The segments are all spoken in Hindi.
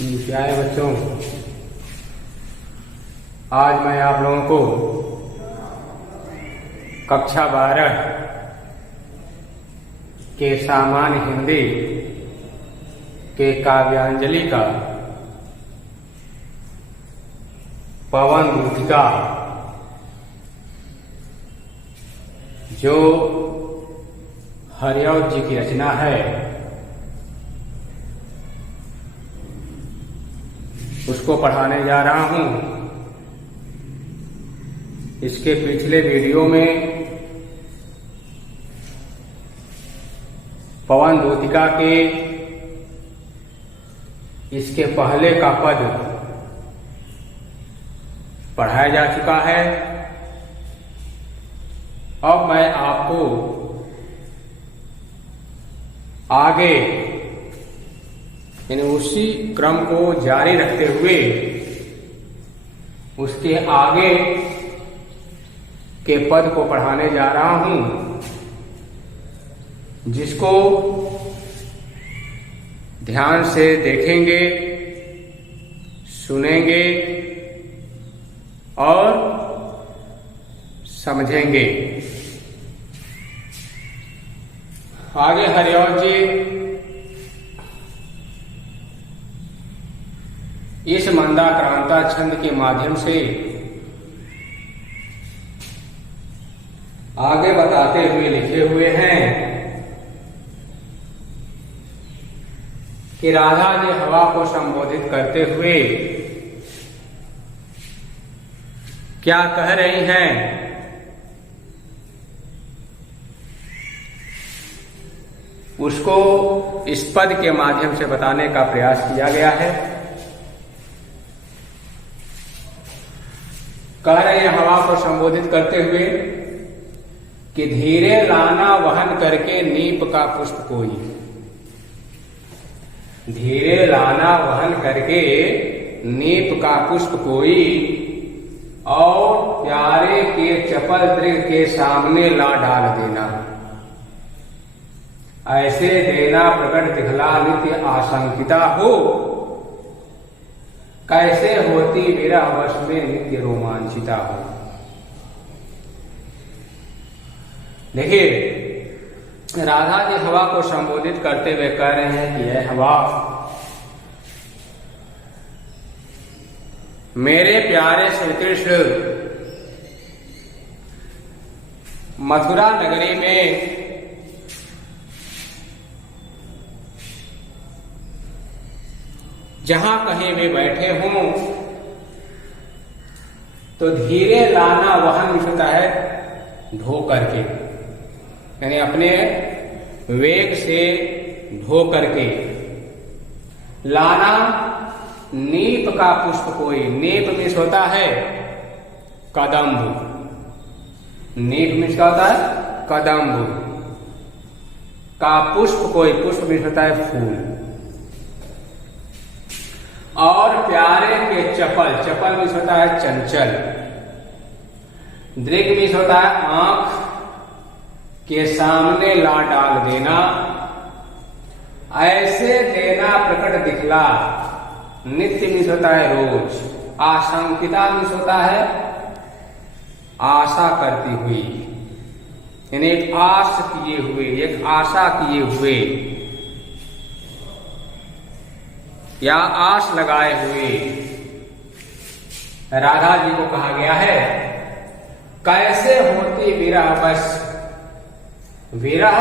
प्यारे बच्चों, आज मैं आप लोगों को कक्षा 12 के सामान्य हिंदी के काव्यांजलि का पवन दूतिका जो हरिऔध जी की रचना है उसको पढ़ाने जा रहा हूं। इसके पिछले वीडियो में पवन दूतिका के इसके पहले का पद पढ़ाया जा चुका है। अब मैं आपको आगे यानी उसी क्रम को जारी रखते हुए उसके आगे के पद को पढ़ाने जा रहा हूं, जिसको ध्यान से देखेंगे, सुनेंगे और समझेंगे। आगे हरिऔध जी इस मंदाक्रांता छंद के माध्यम से आगे बताते हुए लिखे हुए हैं कि राधा जी हवा को संबोधित करते हुए क्या कह रही हैं। उसको इस पद के माध्यम से बताने का प्रयास किया गया है। कह रहे हैं हवा को संबोधित करते हुए कि धीरे लाना वहन करके नीप का पुष्प कोई, धीरे लाना वहन करके नीप का पुष्प कोई, और प्यारे के चपल दृग के सामने ला डाल देना, ऐसे देना प्रकट दिखला नित्य आशंकिता हो, कैसे होती मेरा वश में नित्य रोमांचिता हो। देखिए, राधा जी हवा को संबोधित करते हुए कह रहे हैं कि यह हवा मेरे प्यारे श्री कृष्ण मथुरा नगरी में जहां कहीं भी बैठे हों तो धीरे लाना वहन होता है ढो करके, यानी अपने वेग से ढो करके लाना नीप का पुष्प कोई। नीप मिस होता है कदम्ब, नीप मिस का होता है कदम्ब का पुष्प कोई, पुष्प मिस होता है फूल। और प्यारे के चपल, चपल मिस होता है चंचल, दृग मिस होता है आंख के सामने ला डाल देना, ऐसे देना प्रकट दिखला, नित्य मिस होता है रोज, आशंकिता मिस होता है आशा करती हुई, यानी एक आस किए हुए, एक आशा किए हुए या आस लगाए हुए राधा जी को कहा गया है। कैसे होती विरह बस, विरह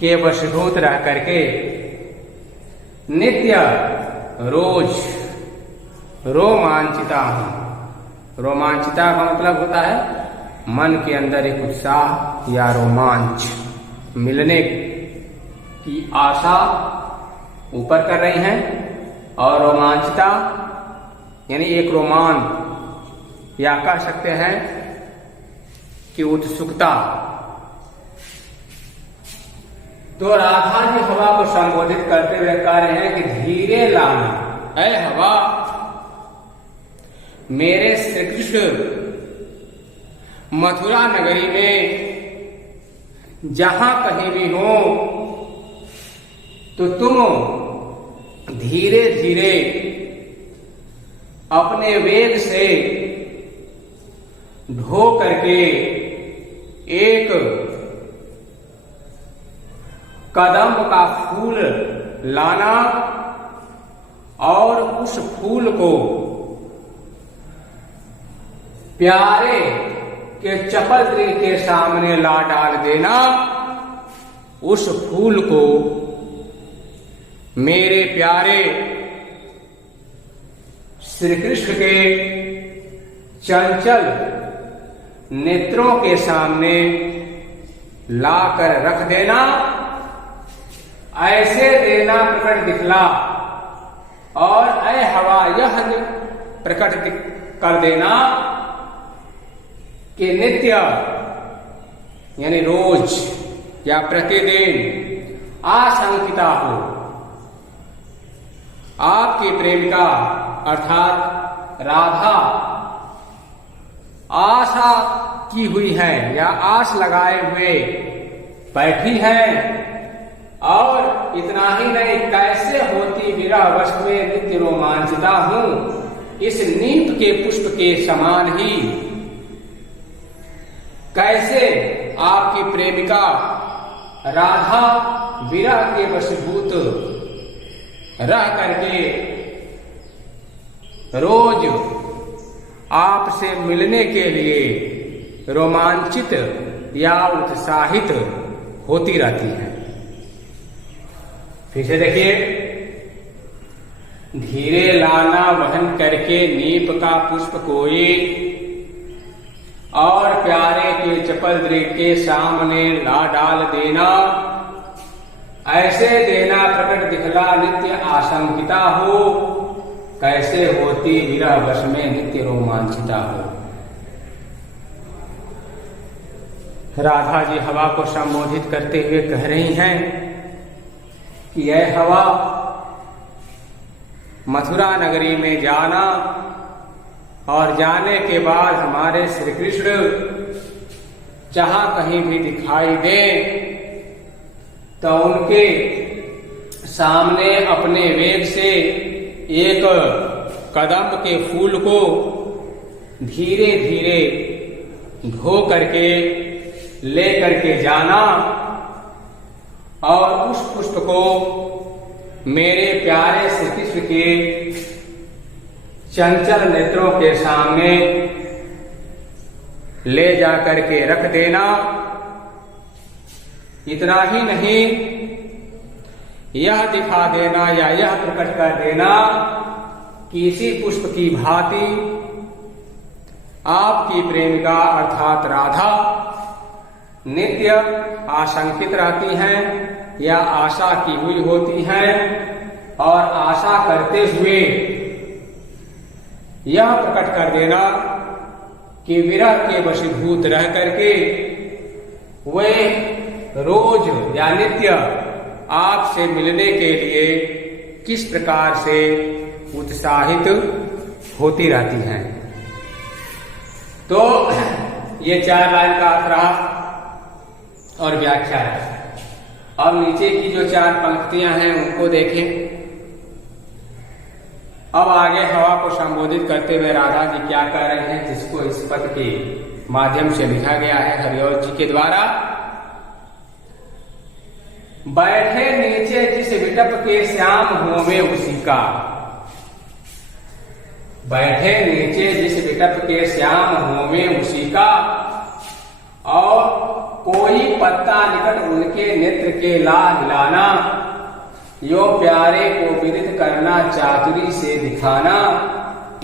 के वशीभूत रह करके नित्य रोज रोमांचिता हूं। रोमांचिता का मतलब होता है मन के अंदर एक उत्साह या रोमांच, मिलने की आशा ऊपर कर रही हैं, और रोमांचिता यानी एक रोमान, या कह सकते हैं कि उत्सुकता। तो राधा जी हवा को संबोधित करते हुए कह रहे हैं कि धीरे लाना, ऐ हवा मेरे श्री कृष्ण मथुरा नगरी में जहां कहीं भी हो तो तुम धीरे धीरे अपने वेग से ढो करके एक कदम का फूल लाना और उस फूल को प्यारे के चपलदरी के सामने ला डाल देना। उस फूल को मेरे प्यारे श्री कृष्ण के चंचल नेत्रों के सामने लाकर रख देना। ऐसे देना प्रकट दिखला और ऐ हवा यह प्रकट कर देना कि नित्य यानी रोज या प्रतिदिन आशंकिता हो आपकी प्रेमिका अर्थात राधा आशा की हुई है या आस लगाए हुए बैठी है। और इतना ही नहीं, कैसे होती विरह वश में नित्य रोमांचिता हूं, इस नीम के पुष्प के समान ही कैसे आपकी प्रेमिका राधा विरह के वशीभूत रह करके रोज आपसे मिलने के लिए रोमांचित या उत्साहित होती रहती है। फिर से देखिए, धीरे लाना वहन करके नीप का पुष्प कोई और प्यारे के चपलदरी के सामने ला डाल देना। ऐसे देना प्रकट दिखला नित्य आशंकिता हो, कैसे होती विरह वश में नित्य रोमांचिता हो। राधा जी हवा को संबोधित करते हुए कह रही हैं कि यह हवा मथुरा नगरी में जाना और जाने के बाद हमारे श्री कृष्ण जहां कहीं भी दिखाई दे तो उनके सामने अपने वेग से एक कदम के फूल को धीरे धीरे धो करके ले करके जाना और उस पुष्प को मेरे प्यारे श्री कृष्ण के चंचल नेत्रों के सामने ले जाकर के रख देना। इतना ही नहीं, यह दिखा देना या यह प्रकट कर देना कि इसी पुष्प की भांति आपकी प्रेमिका अर्थात राधा नित्य आशंकित रहती हैं या आशा की हुई होती हैं और आशा करते हुए यह प्रकट कर देना कि विरह के वशीभूत रह करके वे रोज या नित्य आपसे मिलने के लिए किस प्रकार से उत्साहित होती रहती हैं। तो ये 4 लाइन का अर्थ रहा और व्याख्या है। अब नीचे की जो 4 पंक्तियां हैं उनको देखें। अब आगे हवा को संबोधित करते हुए राधा जी क्या कह रहे हैं, जिसको इस पद के माध्यम से लिखा गया है हरिऔध जी के द्वारा। बैठे नीचे जिस विटप के श्याम होवे उसी का, बैठे नीचे जिस विटप के श्याम होवे उसी का, और कोई पत्ता निकट उनके नेत्र के ला हिलाना, यो प्यारे को विदित करना चातुरी से दिखाना,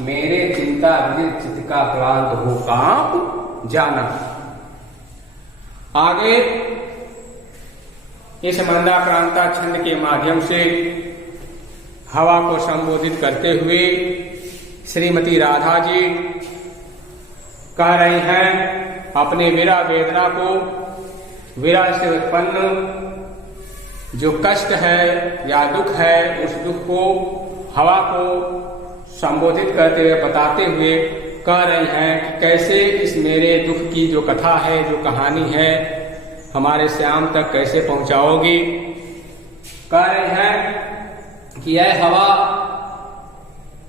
मेरे चिंता विदित चित्त का क्लांत हो कांप जाना। आगे इस मंदाक्रांता छंद के माध्यम से हवा को संबोधित करते हुए श्रीमती राधा जी कह रही हैं अपने विरह वेदना को, विरह से उत्पन्न जो कष्ट है या दुख है उस दुख को हवा को संबोधित करते हुए बताते हुए कह रही हैं कि कैसे इस मेरे दुख की जो कथा है, जो कहानी है, हमारे श्याम तक कैसे पहुंचाओगी। कह रहे हैं कि यह हवा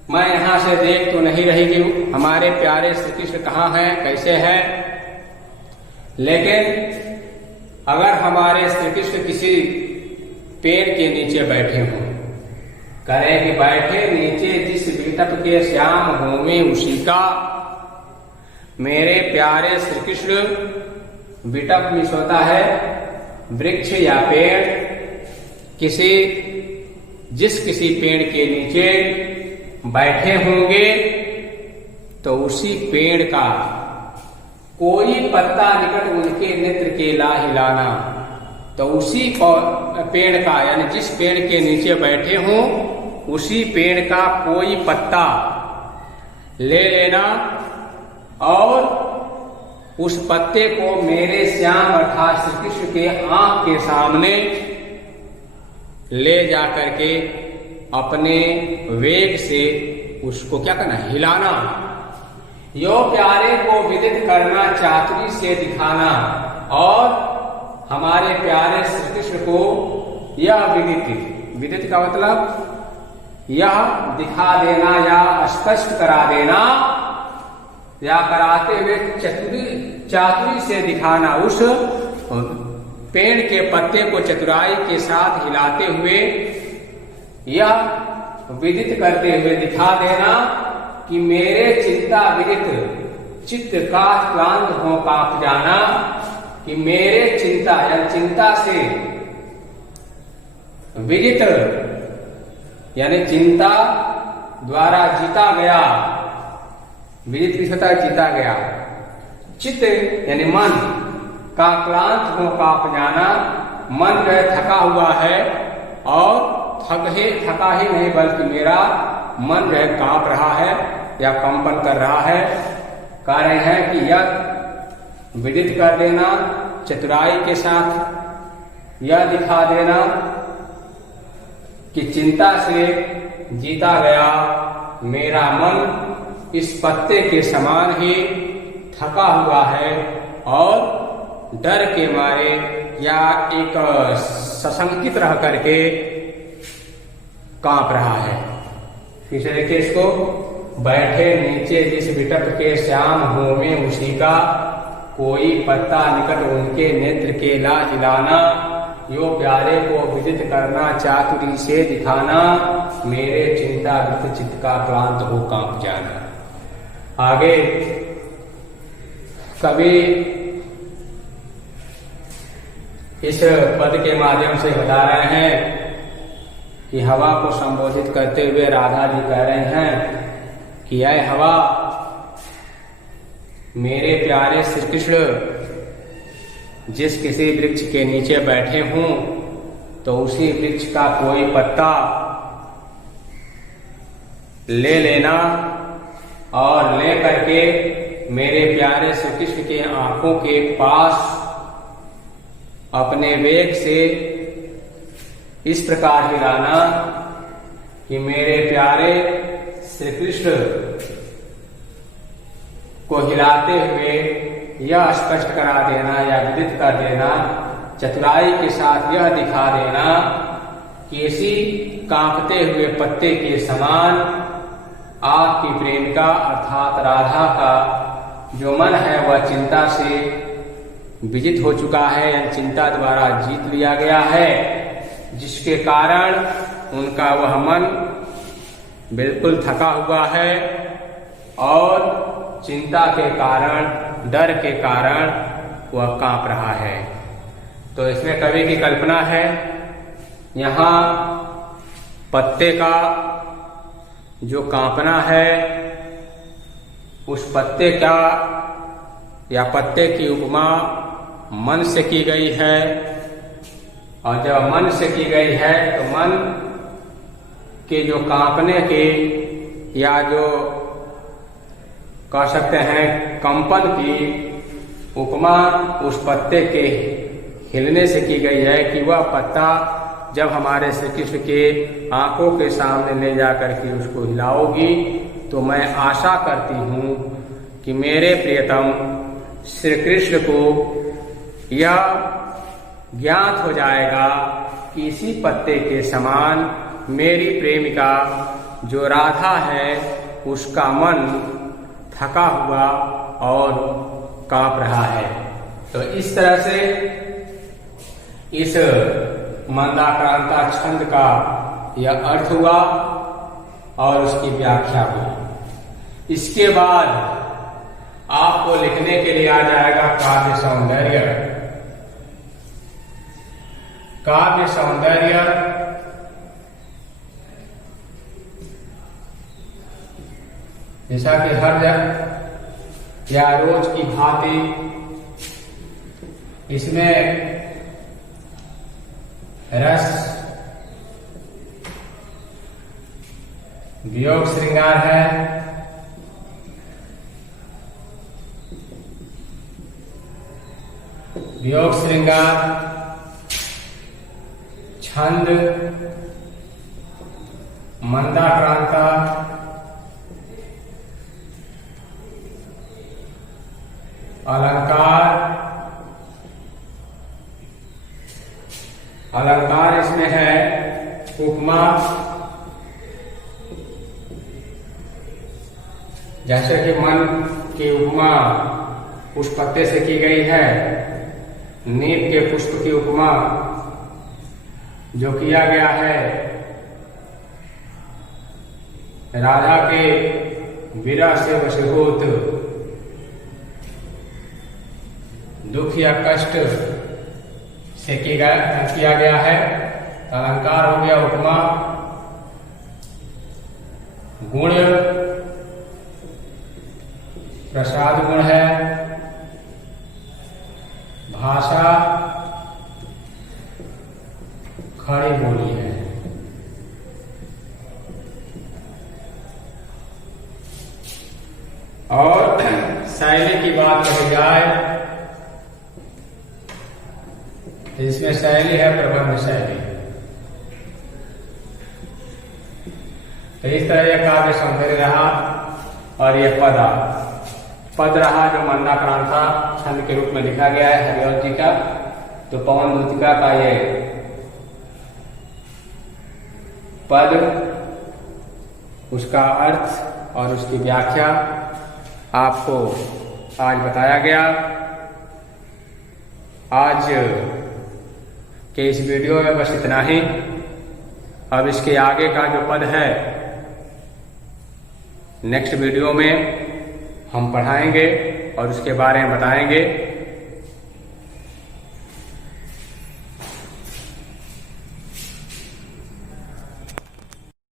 मैं यहां से देख तो नहीं रही कि हमारे प्यारे श्री कृष्ण कहाँ हैं, कैसे हैं, लेकिन अगर हमारे श्री कृष्ण किसी पेड़ के नीचे बैठे हों, करें कि बैठे नीचे जिस विटप के श्याम होमे उसी का, मेरे प्यारे श्री कृष्ण, विटप मीन्स होता है वृक्ष या पेड़, जिस किसी पेड़ के नीचे बैठे होंगे तो उसी पेड़ का कोई पत्ता निकट उनके नेत्र के ला हिलाना, तो उसी पेड़ का यानी जिस पेड़ के नीचे बैठे हों उसी पेड़ का कोई पत्ता ले लेना और उस पत्ते को मेरे श्याम अर्थात श्री कृष्ण के आंख के सामने ले जाकर के अपने वेग से उसको क्या करना, हिलाना। यो प्यारे को विदित करना, चातुरी से दिखाना, और हमारे प्यारे श्री कृष्ण को यह विदित का मतलब यह दिखा देना या स्पष्ट करा देना या कराते हुए चातुरी से दिखाना, उस पेड़ के पत्ते को चतुराई के साथ हिलाते हुए यह विदित करते हुए दिखा देना कि मेरे चिंता विदित चित्त का क्लांत हो कांप जाना, कि मेरे चिंता या चिंता से विदित यानी चिंता द्वारा जीता गया, विदित किस होता है, जीता गया, चित्त यानी मन का क्लांत हो कांप जाना, मन जो थका हुआ है और थका ही नहीं बल्कि मेरा मन जो है कांप रहा है या कंपन कर रहा है। कह रहे हैं कि यह विदित कर देना चतुराई के साथ, यह दिखा देना कि चिंता से जीता गया मेरा मन इस पत्ते के समान ही थका हुआ है और डर के मारे या एक सशंकित रह करके कांप रहा है। फिर से देखिए इसको, बैठे नीचे जिस विटप के श्याम होमे उसी का, कोई पत्ता निकट उनके नेत्र के ला हिलाना, यो प्यारे को विदित करना, चातुरी से दिखाना, मेरे चिंता वित चित्त का क्लांत हो कांप जाना। आगे कवि इस पद के माध्यम से बता रहे हैं कि हवा को संबोधित करते हुए राधा जी कह रहे हैं कि यह हवा, मेरे प्यारे श्री कृष्ण जिस किसी वृक्ष के नीचे बैठे हों तो उसी वृक्ष का कोई पत्ता ले लेना और ले करके मेरे प्यारे श्री कृष्ण के आंखों के पास अपने वेग से इस प्रकार हिलाना कि मेरे प्यारे श्री कृष्ण को हिलाते हुए यह स्पष्ट करा देना या विदित कर देना, चतुराई के साथ यह दिखा देना कि इसी कांपते हुए पत्ते के समान आपकी प्रेमिका अर्थात राधा का जो मन है वह चिंता से विजित हो चुका है या चिंता द्वारा जीत लिया गया है, जिसके कारण उनका वह मन बिल्कुल थका हुआ है और चिंता के कारण, डर के कारण वह कांप रहा है। तो इसमें कवि की कल्पना है, यहाँ पत्ते का जो कांपना है उस पत्ते का या पत्ते की उपमा मन से की गई है, और जब मन से की गई है तो मन के जो कांपने के या जो कह सकते हैं कंपन की उपमा उस पत्ते के हिलने से की गई है कि वह पत्ता जब हमारे श्री कृष्ण के आंखों के सामने ले जाकर के उसको हिलाओगी तो मैं आशा करती हूँ कि मेरे प्रियतम श्री कृष्ण को यह ज्ञात हो जाएगा कि इसी पत्ते के समान मेरी प्रेमिका जो राधा है उसका मन थका हुआ और कांप रहा है। तो इस तरह से इस मंदाक्रांता छंद का यह अर्थ हुआ और उसकी व्याख्या हुई। इसके बाद आपको लिखने के लिए आ जाएगा काव्य सौंदर्य। काव्य सौंदर्य जैसा कि हर या रोज की भांति इसमें रस, वियोग श्रृंगार है, वियोग श्रृंगार, छंद, मंदाक्रांता, अलंकार, अलंकार इसमें है उपमा, जैसे कि मन की उपमा पुष्प पत्ते से की गई है, नीम के पुष्प की उपमा जो किया गया है राधा के विरह से वशीभूत दुख या कष्ट से किया गया है। अलंकार हो गया उपमा, गुण प्रसाद गुण है, भाषा खड़ी बोली है। और शैली की बात कही जाए इसमें शैली है प्रबंध शैली। तो इस तरह यह काव्य सौंदर्य रहा और यह पद रहा जो मंदाक्रांता छंद के रूप में लिखा गया है हरिऔध जी का। तो पवन दूतिका का ये पद, उसका अर्थ और उसकी व्याख्या आपको आज बताया गया। आज के इस वीडियो में बस इतना ही। अब इसके आगे का जो पद है नेक्स्ट वीडियो में हम पढ़ाएंगे और उसके बारे में बताएंगे।